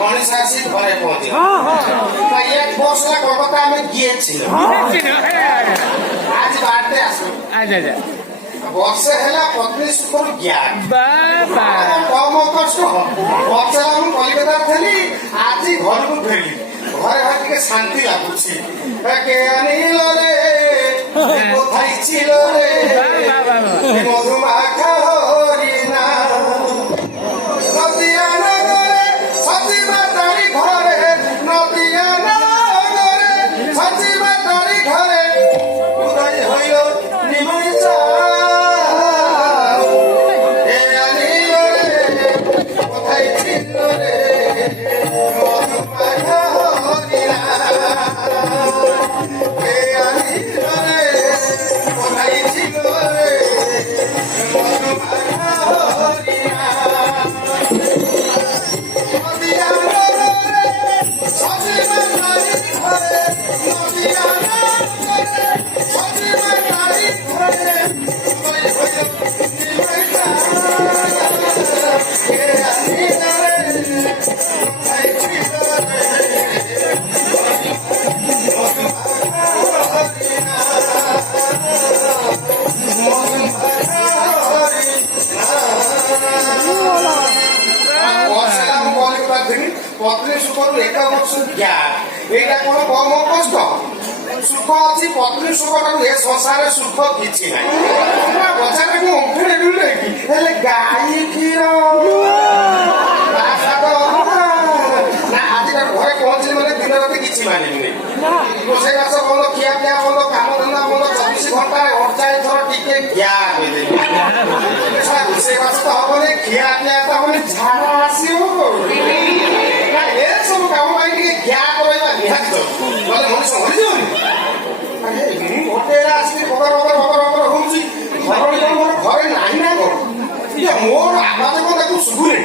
মনীষ আসি ঘরে পৌঁছে 1 বছর কলকাতা আমি গিয়েছিল আজ বাড়তে আসলো ବର୍ଷେ ହେଲା ପତ୍ନୀ ସୁଖର ଜ୍ଞାନ କମ କଷ୍ଟ ବର୍ଷେ ହେଲା ମୁଁ କଲିକତାରେ ଥିଲି ଆଜି ଘରକୁ ଫେରିଲି ଘରେ ଭାଇ ଟିକେ ଶାନ୍ତି ଲାଗୁଛି କେ ଆଣିଲ ରେ କୋଥାଇ ছিল রে মধুমাখা হরিণা নদিয়া নগরে সচিবা তারি ঘরে নদিয়া নগরে সচিবা তারি ঘরে উদয় হইল নিমই চা পত্নী সুখর 1 ବର୍ଷ ଜ୍ଞାନ ଏଇଟା କଣ କମ କଷ୍ଟ ସୁଖ ଅଛି ପତ୍ନୀ ସୁଖ ଏ ସଂସାରରେ ସୁଖ କିଛି ନାହିଁ ବଜାରରେ ମୁଁ ଅଙ୍କୁରେ ମିଳେ ହେଲେ ଗାଈ କ୍ଷୀର ନା ଆଜିକା ଘରେ ପହଞ୍ଚିଲେ ମାନେ ଦିନ ରାତି କିଛି ମାନିବିନି ରୋଷେଇ ବାସ ଭଲ ଖିଆ ପିଆ ଭଲ କାମ ଧନ୍ଦା ଭଲ 24 ଘଣ୍ଟାରେ 48 ଥର ଟିକେ ଜ୍ଞାନ ହୋଇଦେବି ରୋଷେଇ ବାସ ତ ହବନି ଖିଆ ପିଆ ତ ହବନି ଝାଡ଼ା ଆସିବ ସବୁ କାମ ପାଇଁ ଟିକେ ଜ୍ଞାନ ରହିବା ନିହାତି ନହେଲେ ମଣିଷ ମରିଯିବନି ଗୋଟେ ଆସିକି ବଗର ହଉଛି ଘର ଘରେ ନାହିଁ ନା କଣ ମୋର ଆବାଜ କଣ ତାକୁ ଶୁଭୁନି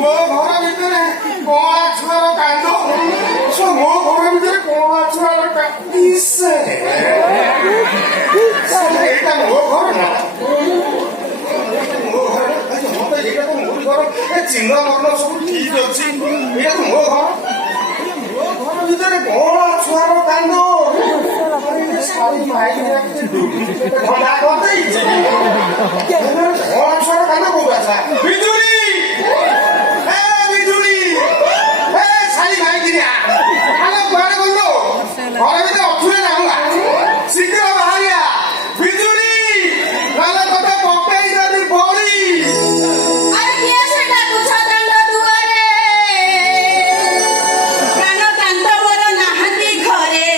ମୋ ଘର ଭିତରେ କଳା ଛୁଆର କାନ୍ଦ ମୋ ଘର ଭିତରେ କଳା ଛୁଆର ଏଇଟା ମୋ ଘର ନା ମୋ ଘର ଏଇଟା ତ ମୋ ଘର ଚିହ୍ନ ବର୍ଣ୍ଣ ସବୁ ଠିକ ଅଛି ଏଇଟା ତ ମୋ ଘର ଭିତରେ କଳା ଛୁଆର କାନ୍ଦ ଥଣ୍ଡା କରିଦେଇଛି କଳା ଛୁଆର କାନ୍ଦ କୋଉଟା ଆସିଲା ବିଜୁଳି ঘরে ভিতরে অথুরে না শীঘ্র বাহারিয়া বিজুড়ি নালে তোকে পকেই যাবি বড়ি আরে কি আছে ডাকুছ দাণ্ড দুয়ারে প্রাণ কান্ত বড় নাহাতি ঘরে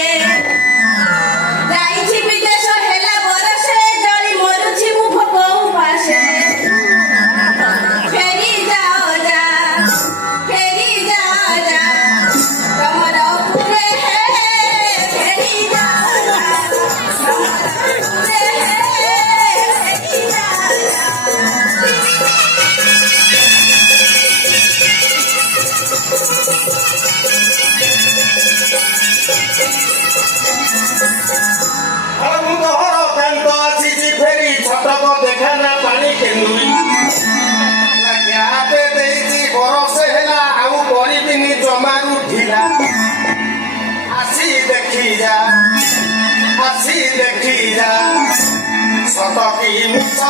যাইছি বিদেশ হেলা বরসে জলি মরুছি মু ভোক উপাসে ফেরি যাও যা তোমার উপরে ফেরি ছটক দেখা না পানি কেন্দুরি হাতে ଦେଇଛି ବରଷେ ହେଲା ଆଉ କରିବିନି ଜମାରୁ ଢିଲା ଆସି ଦେଖି ଯା ସତ କି ମିଛ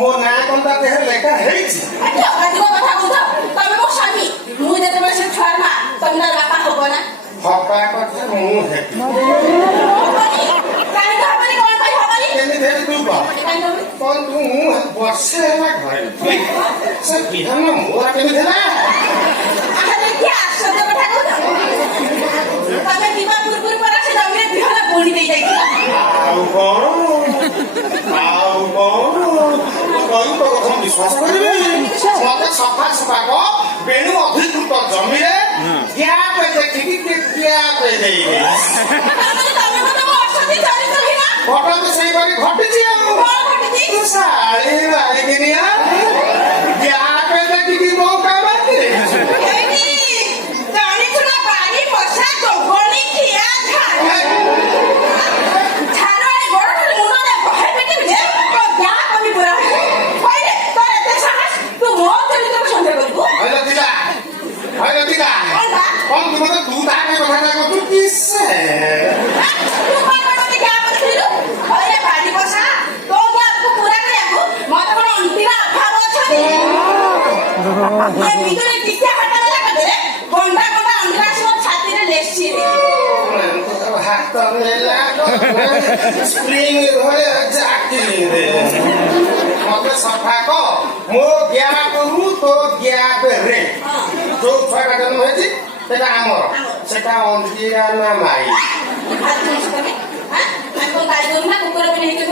ମୋ ନାଁ କଣ ତା ଦେହରେ ଲେଖା ହେଇଛି? ଆଜି ଅଗାଧିକ କଥା କହୁଛ। ତମେ ମୋ ସ୍ୱାମୀ, ମୁଁ ଯେତେବେଳେ ସେ ଛୁଆର ମା, ତମେ ତାର ବାପା ହବ ନା? ହବା କଥା ମୁଁ ହେବି। ହବନି। କାହିଁକି ହବନି? କଣ ପାଇଁ ହବନି? କେମିତି ହେବି ତୁ କହ? କାହିଁକି ହବନି? କଣ ତୁ ମୁଁ ବର୍ଷେ ହେଲା ଘରେ ନଥିଲି। ସେ ବିହାନ ମୋର କେମିତି ହେଲା? ଆରେ କି ଆଶ୍ଚର୍ଯ୍ୟ କଥା କହୁଛ। ତମେ ଯିବା ପୂର୍ବରୁ ପରା ସେ ଜମିରେ ବିହନ ବୁଣି ଦେଇ ଯାଇଥିଲା। ଆଉ କଣ? ଆଉ କଣ? ତୁ କହିବୁ ତୋ କଥା ମୁଁ ବିଶ୍ୱାସ କରିବି? ମତେ ସଫା ସଫା କହ, ବେଣୁ ଅଧିକୃତ ଜମିରେ ଗ୍ୟାପ ଦେଖିକି ଗ୍ୟାପ ଦେଇଯାଇଛି। ତମେ ମତେ ମୋ ଅସତ୍ୟ ଚରିତ୍ରହୀନ। ଘଟଣା ତ ସେଇପରି ଘଟିଛି ଆଉ। କଣ ଘଟିଛି? ତୁ ଶାଳୀ ବାଳିକିନିଆ ଗ୍ୟାପ ଦେଖିକି ମୋ କାମରେ ଏଇଠି ଜାଣିଛୁ ନା ବାରି ବସା ଜଗଣି ଖିଆ ଝାଳ ଝାଳରେ ଗୋଡ଼ ଠାରୁ ମୁଣ୍ଡ ଯାଏ ବହେ ପେଟିବି ଯେ ତୋ ଗ୍ୟା କମି ପୁରା କହିଲେ ତୋର ଏତେ ସାହସ ତୁ ମୋ ଚରିତ୍ରକୁ ସନ୍ଦେହ କରିବୁ। ହଇଲତିକା ହଇଲତିକା କଣ ବା? କଣ ତୁ ମତେ ତୁ ତାହା କଥା କହୁଛୁ କିସେ? ତୁ କଣ ମତେ ଗ୍ୟା କରିଥିଲୁ? କହିଲେ ବାରି ବସା ତୋ ଗ୍ୟାକୁ ପୁରା କରିବାକୁ ମତେ କଣ ଅଣ୍ଟିର ଅଭାବ ଅଛନ୍ତି? ଏ ବିଜୁଳି ଟିକିଆ ହାତ ଦେଲା କତିରେ ଗଣ୍ଡା ଗଣ୍ଡା ଅଣ୍ଡିରା ଆସିବ ଛାତିରେ ଲେସି ହାତ ନେଲା ସ୍ପ୍ରିଙ୍ଗ ଧରେ ଚାକିରି ମତେ ସଫା କହ, ମୋ ଗ୍ୟାପରୁ ତୋ ଗ୍ୟାପରେ ଯୋଉ ଛୁଆଟା ଜନ୍ମ ହେଇଛି ସେଟା ଆମର, ସେଟା ଅଣ୍ଡିରା ନା ମାଇ? ତମେ ଗାଈ ଗୋରୁ ନା କୁକୁର ବି ନେଇକି